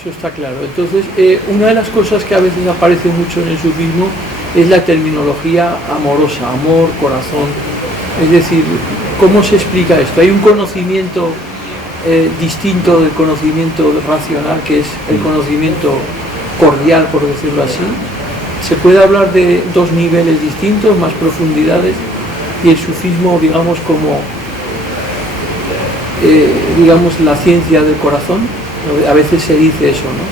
Eso está claro. Entonces, una de las cosas que a veces aparece mucho en el sufismo es la terminología amorosa, amor, corazón. Es decir, ¿cómo se explica esto? Hay un conocimiento distinto del conocimiento racional, que es el conocimiento cordial, por decirlo así. Se puede hablar de dos niveles distintos, más profundidades, y el sufismo, digamos, como digamos, la ciencia del corazón. A veces se dice eso, ¿no?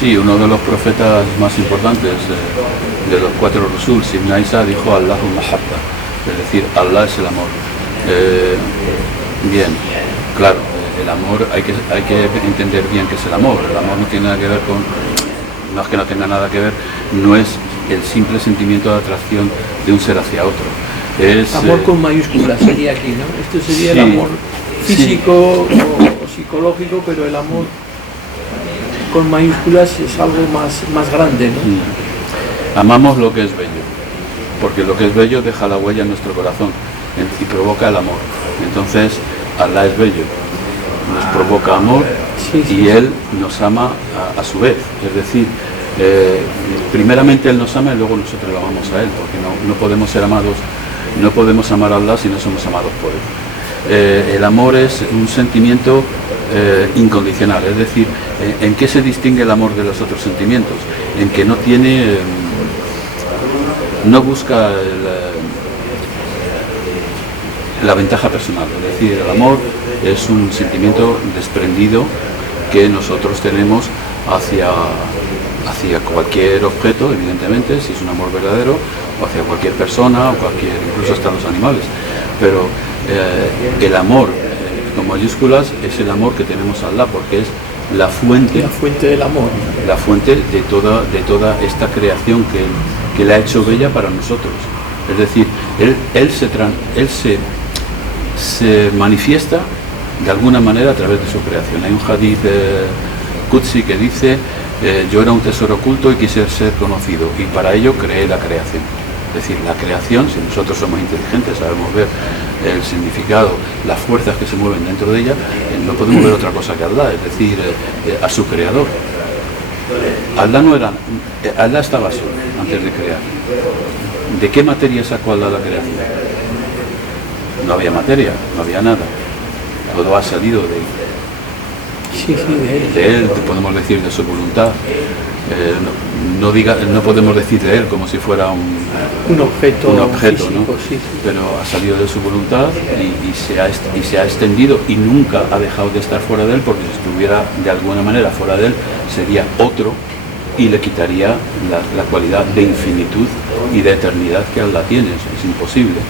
Sí, uno de los profetas más importantes de los cuatro Rasul, Ibn Isa, dijo Allahu Mahabba, es decir, Allah es el amor. Bien, claro, el amor hay que entender bien qué es el amor. El amor no tiene nada que ver con, no es que no tenga nada que ver, no es el simple sentimiento de atracción de un ser hacia otro. Es, amor con mayúsculas sería aquí, ¿no? Esto sería sí, el amor físico sí, o psicológico, pero el amor con mayúsculas es algo más grande, ¿no? Amamos lo que es bello, porque lo que es bello deja la huella en nuestro corazón y provoca el amor. Entonces, Allah es bello, nos provoca amor y Él nos ama a su vez. Es decir, primeramente Él nos ama y luego nosotros lo amamos a Él, porque no podemos ser amados, no podemos amar a Allah si no somos amados por Él. El amor es un sentimiento incondicional, es decir, ¿en qué se distingue el amor de los otros sentimientos? En que no tiene, no busca la ventaja personal, es decir, el amor es un sentimiento desprendido que nosotros tenemos hacia cualquier objeto, evidentemente, si es un amor verdadero, o hacia cualquier persona, o incluso hasta los animales. Pero el amor con mayúsculas es el amor que tenemos a Allah, porque es la fuente del amor, la fuente de toda esta creación que Él ha hecho bella para nosotros. Es decir, Él se manifiesta de alguna manera a través de su creación. Hay un hadith Qudsi que dice: yo era un tesoro oculto y quise ser conocido, y para ello creé la creación. Es decir, la creación, si nosotros somos inteligentes, sabemos ver el significado, las fuerzas que se mueven dentro de ella, no podemos ver otra cosa que Allah, es decir, a su creador. Allah estaba solo antes de crear. ¿De qué materia sacó Allah la creación? No había materia, no había nada. Todo ha salido de Él. Sí, de Él. De Él, podemos decir, de su voluntad. No podemos decir de Él como si fuera un objeto, físico, ¿no? Sí. Pero ha salido de su voluntad y se ha extendido y nunca ha dejado de estar fuera de Él, porque si estuviera de alguna manera fuera de Él sería otro y le quitaría la cualidad de infinitud y de eternidad que Allah tiene. Es imposible.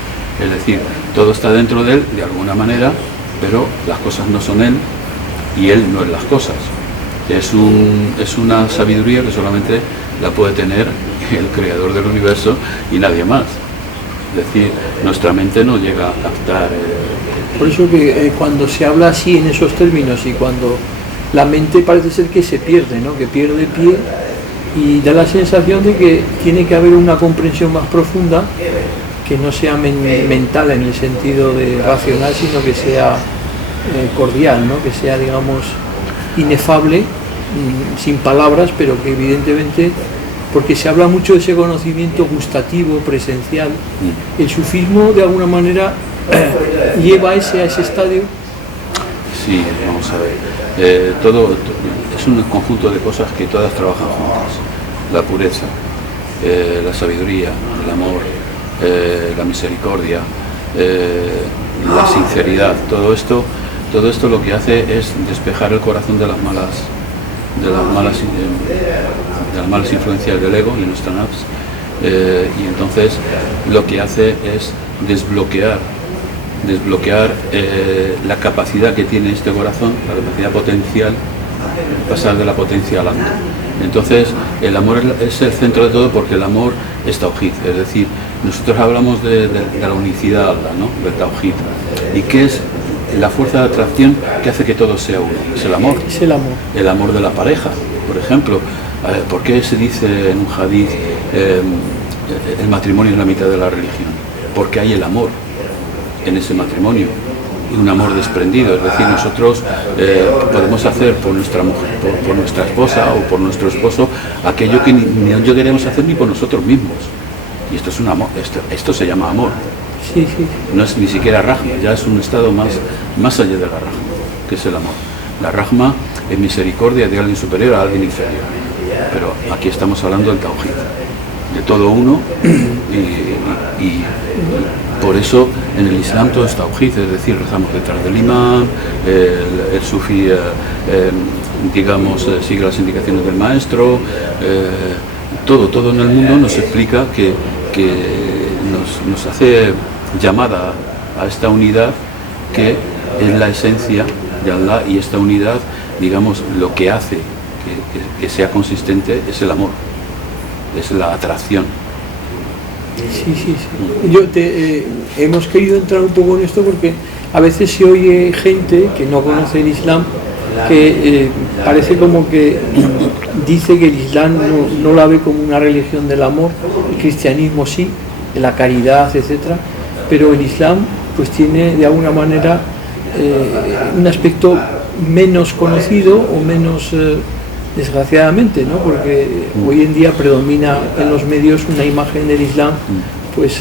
Es decir, todo está dentro de Él de alguna manera, pero las cosas no son Él y Él no es las cosas. Es una sabiduría que solamente la puede tener el creador del universo y nadie más. Es decir, nuestra mente no llega a captar. Por eso que cuando se habla así en esos términos y cuando la mente parece ser que se pierde, ¿no? Que pierde pie y da la sensación de que tiene que haber una comprensión más profunda, que no sea mental en el sentido de racional, sino que sea cordial, ¿no? Que sea, digamos, inefable, sin palabras, pero que evidentemente, porque se habla mucho de ese conocimiento gustativo, presencial, el sufismo de alguna manera lleva a ese estadio. Sí, vamos a ver, todo es un conjunto de cosas que todas trabajan juntas: la pureza, la sabiduría, el amor, la misericordia, la sinceridad. Todo esto lo que hace es despejar el corazón de las malas influencias del ego y nuestra nafs, y entonces lo que hace es desbloquear la capacidad que tiene este corazón, la capacidad potencial, pasar de la potencia al acto. Entonces el amor es el centro de todo, porque el amor es tauhid, es decir, nosotros hablamos de la unicidad, ¿no? Del tauhid. ¿Y qué es la fuerza de atracción que hace que todo sea uno? Es el amor. Es el amor. El amor de la pareja, por ejemplo. ¿Por qué se dice en un hadith el matrimonio es la mitad de la religión? Porque hay el amor en ese matrimonio. un amor desprendido, es decir, nosotros podemos hacer por nuestra mujer, por nuestra esposa o por nuestro esposo aquello que ni queremos hacer ni por nosotros mismos. Y esto es un amor, esto se llama amor. Sí, sí. No es ni siquiera rahma, ya es un estado más allá de la rahma, que es el amor. La rahma es misericordia de alguien superior a alguien inferior. Pero aquí estamos hablando del tauhid, de todo uno, y por eso en el Islam todo es tauhid, es decir, rezamos detrás del imán, el sufí, digamos, sigue las indicaciones del maestro, todo en el mundo nos explica que nos hace llamada a esta unidad que es la esencia de Allah, y esta unidad, digamos, lo que hace que sea consistente es el amor, es la atracción. Sí. Hemos querido entrar un poco en esto porque a veces se oye gente que no conoce el Islam que parece como que dice que el Islam no la ve como una religión del amor, el cristianismo sí, de la caridad, etcétera, pero el Islam pues tiene de alguna manera un aspecto menos conocido o menos desgraciadamente, ¿no? Porque hoy en día predomina en los medios una imagen del Islam pues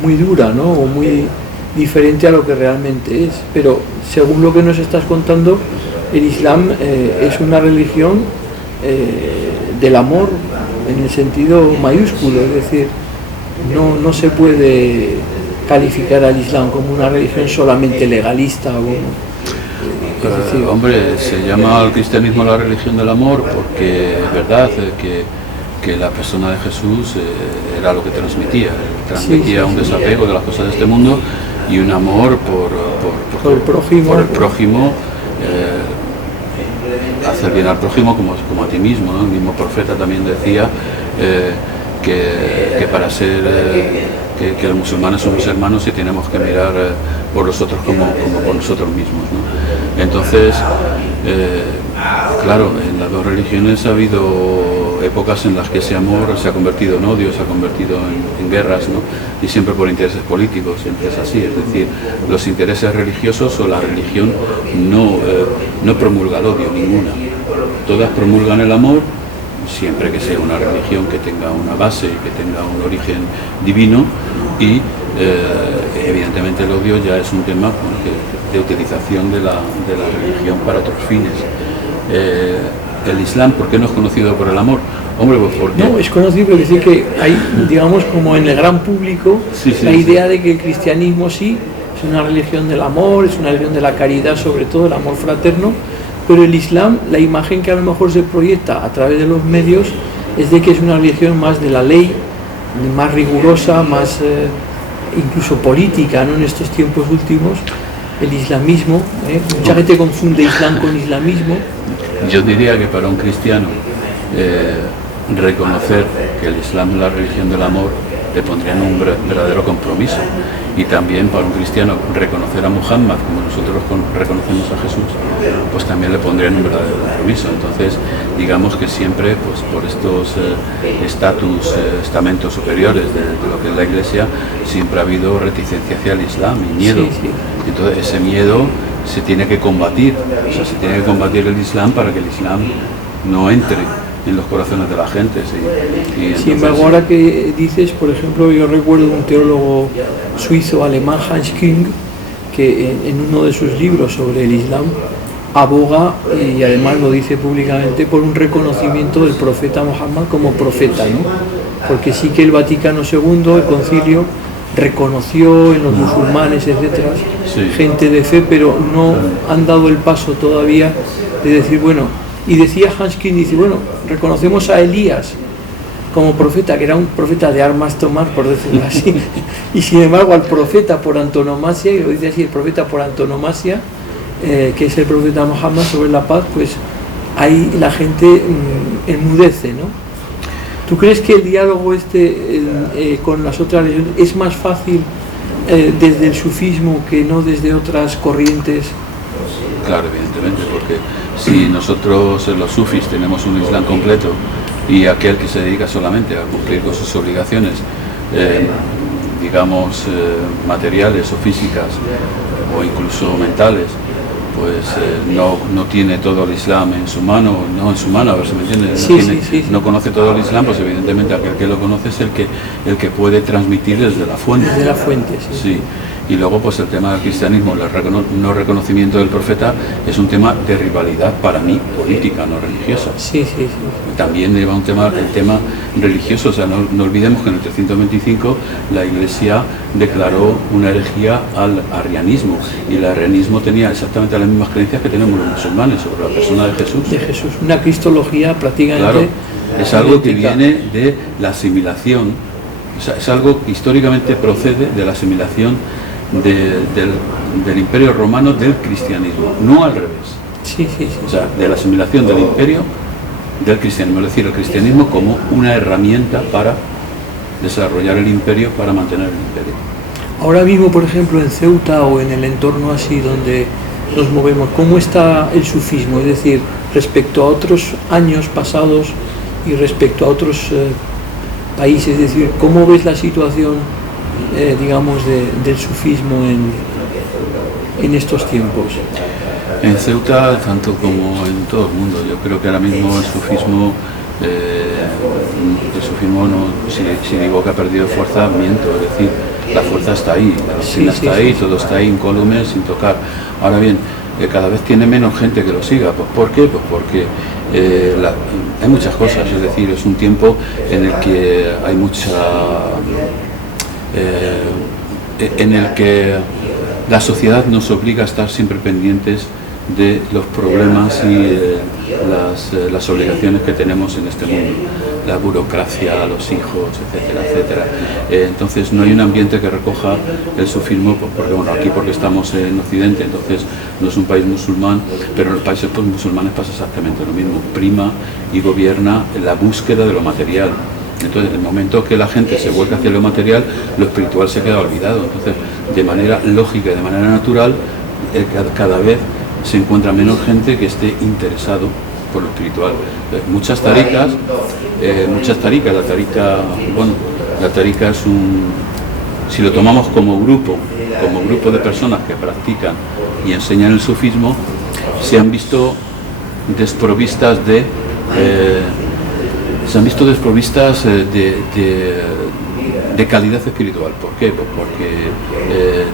muy dura, ¿no? O muy diferente a lo que realmente es, pero según lo que nos estás contando, el Islam es una religión del amor en el sentido mayúsculo, es decir, no se puede calificar al Islam como una religión solamente legalista hombre, se llama al cristianismo la religión del amor porque es verdad que la persona de Jesús era lo que transmitía un desapego de las cosas de este mundo y un amor por el prójimo, hacer bien al prójimo como a ti mismo, ¿no? El mismo profeta también decía que para ser que los musulmanes somos hermanos y tenemos que mirar por los otros como por nosotros mismos, ¿no? Entonces, claro, en las dos religiones ha habido épocas en las que ese amor se ha convertido en odio, se ha convertido en guerras, ¿no? Y siempre por intereses políticos, siempre es así, es decir, los intereses religiosos o la religión no promulga el odio, ninguna. Todas promulgan el amor, siempre que sea una religión que tenga una base y que tenga un origen divino, y evidentemente el odio ya es un tema de utilización de la religión para otros fines. El Islam, ¿por qué no es conocido por el amor? Hombre, pues porque... No, es conocido porque sí que hay, digamos, como en el gran público, la idea de que el cristianismo sí es una religión del amor, es una religión de la caridad, sobre todo el amor fraterno, pero el Islam, la imagen que a lo mejor se proyecta a través de los medios es de que es una religión más de la ley, más rigurosa, más incluso política, ¿no? En estos tiempos últimos, el islamismo, mucha gente confunde Islam con islamismo. Yo diría que para un cristiano reconocer que el Islam es la religión del amor le pondría en un verdadero compromiso, y también para un cristiano reconocer a Muhammad como nosotros reconocemos a Jesús, pues también le pondría en un verdadero compromiso. Entonces, digamos que siempre, pues por estos estamentos superiores de lo que es la Iglesia, siempre ha habido reticencia hacia el Islam y miedo. Entonces ese miedo se tiene que combatir, o sea, se tiene que combatir el Islam para que el Islam no entre en los corazones de la gente. Sin embargo, ahora que dices, por ejemplo, yo recuerdo un teólogo suizo-alemán, Hans Küng, que en uno de sus libros sobre el Islam aboga, y además lo dice públicamente, por un reconocimiento del profeta Muhammad como profeta, ¿no? Porque sí que el Vaticano II, el concilio, reconoció en los musulmanes, etcétera, gente de fe, pero no han dado el paso todavía de decir, bueno, y decía Hans Küng, dice, bueno, reconocemos a Elías como profeta, que era un profeta de armas tomar, por decirlo así, y sin embargo al profeta por antonomasia, y lo dice así, el profeta por antonomasia, que es el profeta Muhammad sobre la paz, pues ahí la gente enmudece, ¿no? ¿Tú crees que el diálogo con las otras religiones es más fácil desde el sufismo que no desde otras corrientes? Claro, evidentemente, porque si nosotros los sufis tenemos un Islam completo y aquel que se dedica solamente a cumplir con sus obligaciones digamos, materiales o físicas o incluso mentales, pues no tiene todo el Islam en su mano, a ver si me entiendes, no conoce todo el Islam, pues evidentemente aquel que lo conoce es el que puede transmitir desde la fuente. Desde la fuente, sí. Y luego pues el tema del cristianismo, el no reconocimiento del profeta es un tema de rivalidad para mí, política, no religiosa. Sí. También lleva el tema religioso, o sea, no olvidemos que en el 325 la Iglesia declaró una herejía al arrianismo, y el arrianismo tenía exactamente las mismas creencias que tenemos los musulmanes sobre la persona de Jesús. De Jesús, una cristología prácticamente. Claro, es algo que viene de la asimilación, o sea, es algo que históricamente procede de la asimilación del imperio romano del cristianismo, no al revés. Sí. O sea, de la asimilación del imperio del cristianismo, es decir, el cristianismo como una herramienta para desarrollar el imperio, para mantener el imperio. Ahora mismo, por ejemplo, en Ceuta o en el entorno así donde nos movemos, ¿cómo está el sufismo? Es decir, respecto a otros años pasados y respecto a otros países, es decir, ¿cómo ves la situación, digamos, del sufismo en estos tiempos? En Ceuta, tanto como en todo el mundo, yo creo que ahora mismo el sufismo no, si digo que ha perdido fuerza, miento, es decir, la fuerza está ahí, la doctrina está ahí, todo está ahí incólume, sin tocar. Ahora bien, cada vez tiene menos gente que lo siga. Pues, ¿por qué? Pues porque hay muchas cosas, es decir, es un tiempo en el que hay en el que la sociedad nos obliga a estar siempre pendientes de los problemas y las obligaciones que tenemos en este mundo, la burocracia, los hijos, etcétera. Entonces no hay un ambiente que recoja el sufismo, porque estamos en Occidente, entonces no es un país musulmán, pero en los países musulmanes pasa exactamente lo mismo, prima y gobierna la búsqueda de lo material. Entonces, en el momento que la gente se vuelca hacia lo material, lo espiritual se queda olvidado. Entonces, de manera lógica y de manera natural, cada vez se encuentra menos gente que esté interesado por lo espiritual. Muchas taricas, la tarica es si lo tomamos como grupo de personas que practican y enseñan el sufismo, se han visto desprovistas de calidad espiritual. ¿Por qué? Pues porque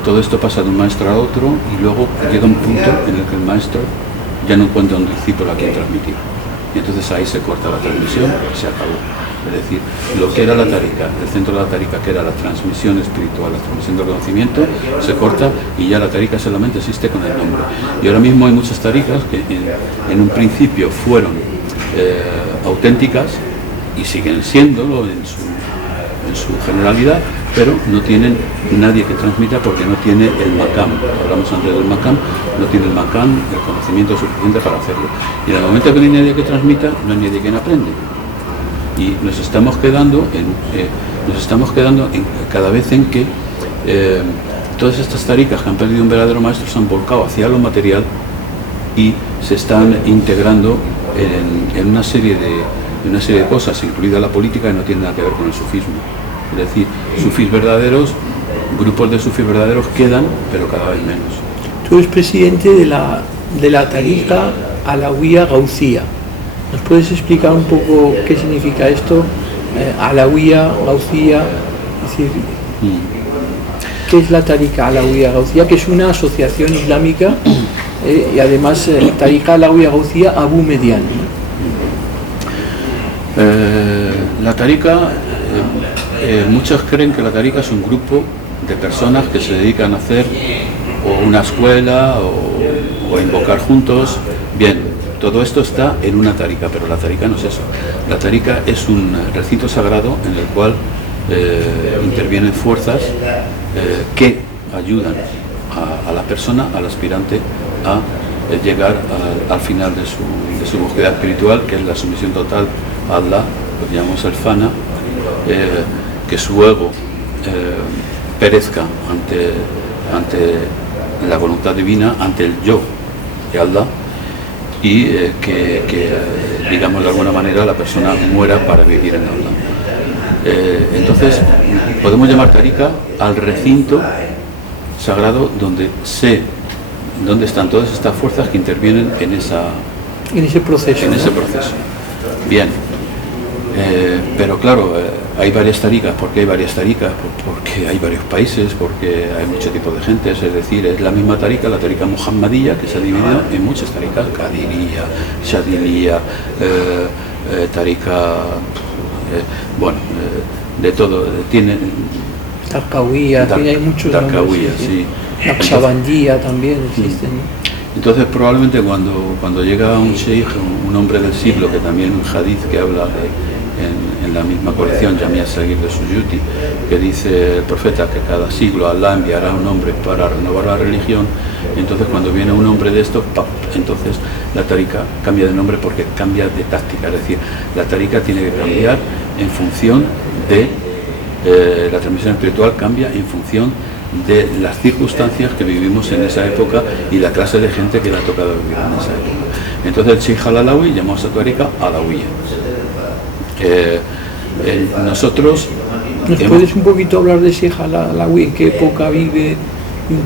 todo esto pasa de un maestro a otro y luego llega un punto en el que el maestro ya no encuentra un discípulo a quien transmitir. Y entonces ahí se corta la transmisión y se acabó. Es decir, lo que era la tarika, el centro de la tarika, que era la transmisión espiritual, la transmisión del conocimiento, se corta y ya la tarika solamente existe con el nombre. Y ahora mismo hay muchas tarikas que en un principio fueron auténticas y siguen siéndolo en su generalidad, pero no tienen nadie que transmita porque no tiene el makam. Hablamos antes del makam, no tiene el makam, el conocimiento suficiente para hacerlo. Y en el momento que no hay nadie que transmita, no hay nadie quien aprende. Y nos estamos quedando cada vez en que todas estas tarikas que han perdido un verdadero maestro se han volcado hacia lo material y se están integrando en una serie de cosas, incluida la política, que no tienen nada que ver con el sufismo. Es decir, sufís verdaderos, grupos de sufís verdaderos quedan, pero cada vez menos. Tú eres presidente de la tarika alawía gauzía. ¿Nos puedes explicar un poco qué significa esto? Alawía, gauzía, es decir, ¿qué es la tarika alawía gauzía? Que es una asociación islámica y además tarika alawía gauzía Abu Median. La tarika, muchos creen que la tarika es un grupo de personas que se dedican a hacer o una escuela o a invocar juntos. Bien, todo esto está en una tarika, pero la tarika no es eso. La tarika es un recinto sagrado en el cual intervienen fuerzas que ayudan a la persona, al aspirante, a llegar al final de su búsqueda espiritual, que es la sumisión total a Allah, lo llamamos el fana, que su ego perezca ante la voluntad divina, ante el yo de Allah, y que digamos de alguna manera la persona muera para vivir en Allah. Entonces podemos llamar tarika al recinto sagrado donde están todas estas fuerzas que intervienen en ese proceso. Bien, pero claro, hay varias tarikas. ¿Por qué hay varias tarikas? Porque hay varios países, porque hay mucho tipo de gente, es decir, es la misma tarika, la tarika muhammadía, que se ha dividido en muchas tarikas: Qadiriyya, Shadiliyya, tarika, de todo, tiene... Tarqawiyya, hay muchos Tarqawiyya, sí. Naqshbandiyya también existen. Entonces probablemente cuando llega un sheikh, un hombre del siglo, que también un hadith que habla en la misma colección, Jamia Sagir de Suyuti, que dice el profeta que cada siglo Allah enviará un hombre para renovar la religión. Entonces cuando viene un hombre de estos, entonces la tarika cambia de nombre porque cambia de táctica, es decir, la tarika tiene que cambiar en función de la transmisión espiritual, cambia en función de las circunstancias que vivimos en esa época y la clase de gente que le ha tocado vivir en esa época. Entonces el Sheikh Al-Alawi llamó a esa tarika Alawiyya. Nosotros... ¿Nos puedes un poquito hablar de Sheikh Al-Alawi? ¿En qué época vive? Un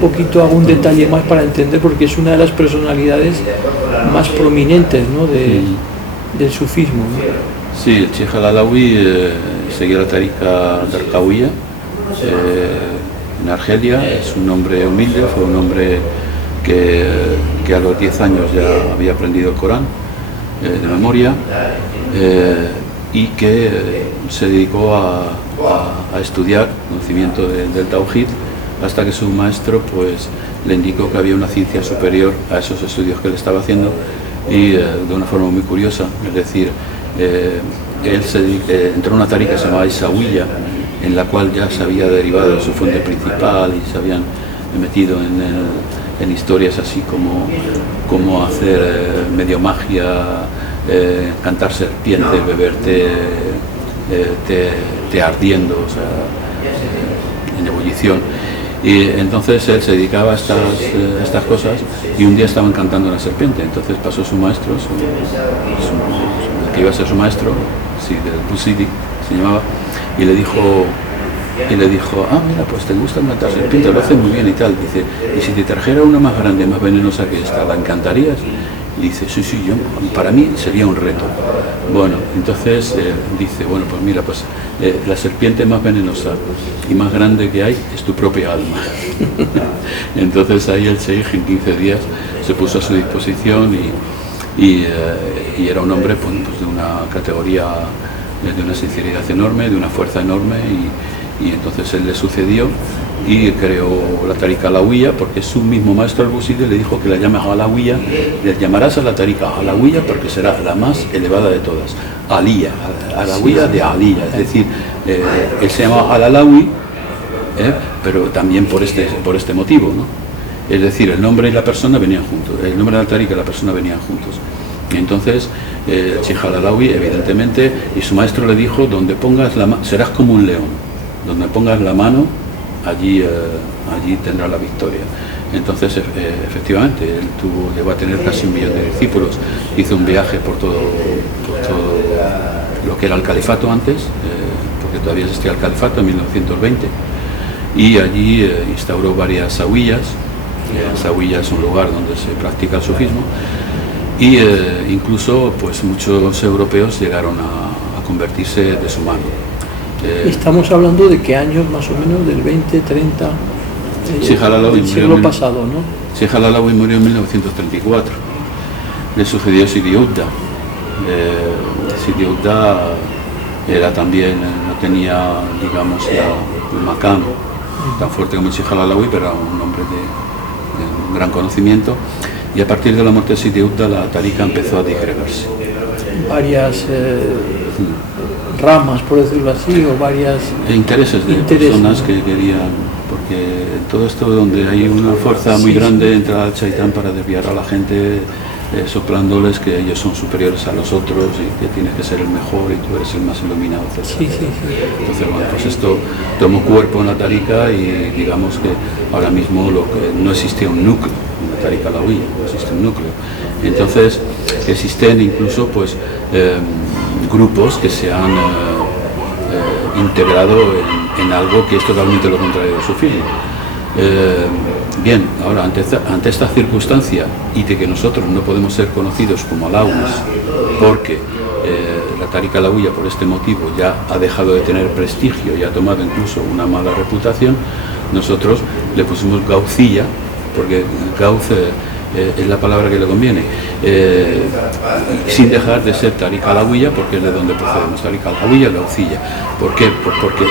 poquito, algún detalle más para entender, porque es una de las personalidades más prominentes, ¿no? del sufismo, ¿no? Sí, el Sheikh Al-Alawi seguía la tarika Tarqawiyya en Argelia. Es un hombre humilde, fue un hombre que a los 10 años ya había aprendido el Corán de memoria, y que se dedicó a estudiar conocimiento del Tawhid, hasta que su maestro pues le indicó que había una ciencia superior a esos estudios que él estaba haciendo, y de una forma muy curiosa, es decir, él entró en una tarika que se llamaba Isawiyya, en la cual ya se había derivado de su fuente principal y se habían metido en historias así como hacer medio magia, cantar serpientes, beber té ardiendo, o sea, en ebullición. Y entonces él se dedicaba a estas cosas, y un día estaban cantando una serpiente. Entonces pasó su maestro, el que iba a ser su maestro, sí, del Busidi se llamaba, y le dijo, mira, pues te gusta cantar serpiente, lo haces muy bien y tal. Dice, ¿y si te trajera una más grande, más venenosa que esta, la encantarías? Y dice, sí, para mí sería un reto. Bueno, entonces dice, bueno, pues mira, pues la serpiente más venenosa y más grande que hay es tu propia alma. Entonces ahí el Sheikh en 15 días se puso a su disposición, y era un hombre pues de una categoría, de una sinceridad enorme, de una fuerza enorme, y entonces él le sucedió y creó la tarika Alawiyya, porque su mismo maestro al-Busidi le dijo que la llames Alawiyya, le llamarás a la tarika Alawiyya porque será la más elevada de todas, Aliyya, Alawiyya de Aliyya, es decir, él se llamaba Al-Alawi, pero también por este motivo, ¿no? Es decir, el nombre y la persona venían juntos, el nombre de la tarika y la persona venían juntos. Y entonces Sheikh Al-Alawi, evidentemente, y su maestro le dijo, donde pongas la mano, serás como un león, donde pongas la mano, allí tendrá la victoria. Entonces, efectivamente, él llegó a tener casi 1 millón de discípulos, hizo un viaje por todo lo que era el califato antes, porque todavía existía el califato en 1920, y allí instauró varias zawiyas. Zawiyya es un lugar donde se practica el sufismo, y incluso pues muchos europeos llegaron a convertirse de su mano. Estamos hablando de qué años más o menos, del 20, 30, del siglo pasado, ¿no? Sheikh Al-Alawi murió en 1934. Le sucedió Sidi Udda. Sidi Udda era también, no tenía, digamos, el maqam tan fuerte como el Sheikh Al-Alawi, pero era un hombre de un gran conocimiento. Y a partir de la muerte de Sidi Udda, la tarika empezó a disgregarse. Varias ramas, por decirlo así, o varias intereses de personas que querían, porque todo esto donde hay una fuerza muy grande, entra el chaitán para desviar a la gente, soplándoles que ellos son superiores a los otros y que tienes que ser el mejor y tú eres el más iluminado, etc. Entonces, bueno, pues esto tomó cuerpo en la tarika, y digamos que ahora mismo no existe un núcleo en la tarika Alawiyya, no existe un núcleo. Entonces existen incluso pues grupos que se han integrado en algo que es totalmente lo contrario de sufismo. Bien, ahora ante esta circunstancia y de que nosotros no podemos ser conocidos como alawis porque la Tariqa Alawiyya por este motivo ya ha dejado de tener prestigio y ha tomado incluso una mala reputación, nosotros le pusimos Gauciyya porque Gauz es la palabra que le conviene, sin dejar de ser Tariqa Alawiyya porque es de donde procedemos, Tariqa Alawiyya, Gauciyya. ¿Por qué? Porque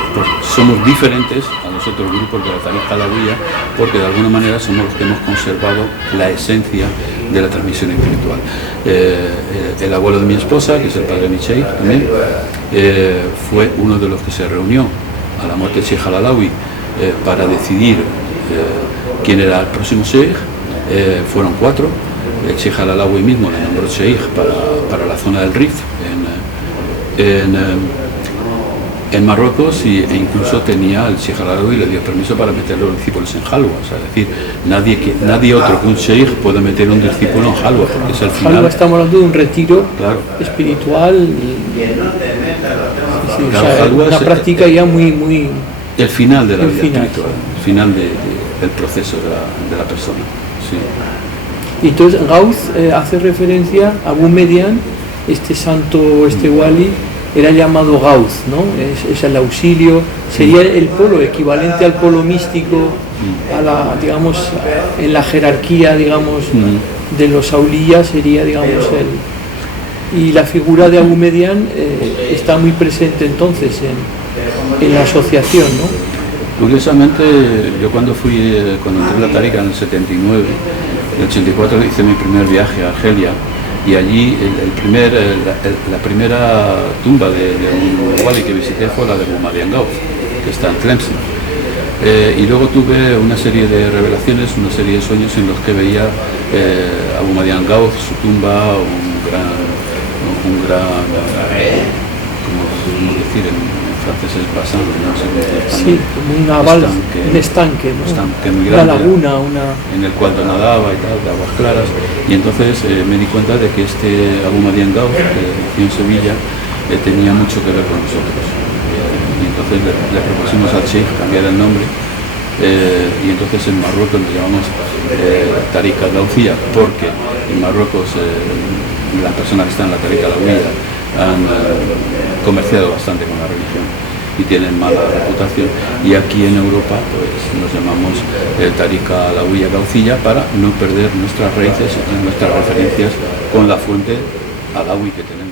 somos diferentes a los otros grupos de la Tariqa Alawiyya porque de alguna manera somos los que hemos conservado la esencia de la transmisión espiritual. El abuelo de mi esposa, que es el padre Micheik también, fue uno de los que se reunió a la muerte de Sheikh Al-Alawi para decidir quién era el próximo Sheikh. Fueron 4, el Sheikh Al-Alawi mismo le nombró Sheikh para la zona del Rif en Marruecos e incluso tenía el Sheikh Al-Alawi le dio permiso para meter los discípulos en Halwa, o sea, es decir, nadie otro que un Sheikh puede meter un discípulo en Halwa porque es el final. Halwa estamos hablando de un retiro espiritual una práctica ya muy el final de la vida espiritual, el final del proceso de la persona. Sí. Y entonces Gauz hace referencia a Abu Median, este santo, este wali, era llamado Gauz, ¿no? Es el auxilio, sería el polo equivalente al polo místico, a la, digamos, en la jerarquía, digamos, de los aulías sería, digamos, y la figura de Abu Median está muy presente entonces en la asociación, ¿no? Curiosamente, yo cuando entré en la Tariqa en el 79, en el 84 hice mi primer viaje a Argelia y allí la primera tumba de un wali que visité fue la de Abu Median Gauz, que está en Tlemcen. Y luego tuve una serie de revelaciones, una serie de sueños en los que veía Abu Median Gauz, su tumba, un gran ¿cómo decir? Francés es bassin, no sé cómo decir. Sí, como una balsa, un estanque, ¿no? Estanque muy grande, una laguna, en el cual nadaba y tal, de aguas claras. Y entonces me di cuenta de que este Abu Median Gauz, que nació en Sevilla, tenía mucho que ver con nosotros. Y entonces le propusimos al Sheikh cambiar el nombre. Y entonces en Marruecos nos llamamos Tariqa Gauciyya porque en Marruecos las personas que están en la Tariqa Alawiyya han comerciado bastante con la religión y tienen mala reputación, y aquí en Europa pues nos llamamos Tariqa Alawiyya Gauciyya para no perder nuestras raíces y nuestras referencias con la fuente alawi que tenemos.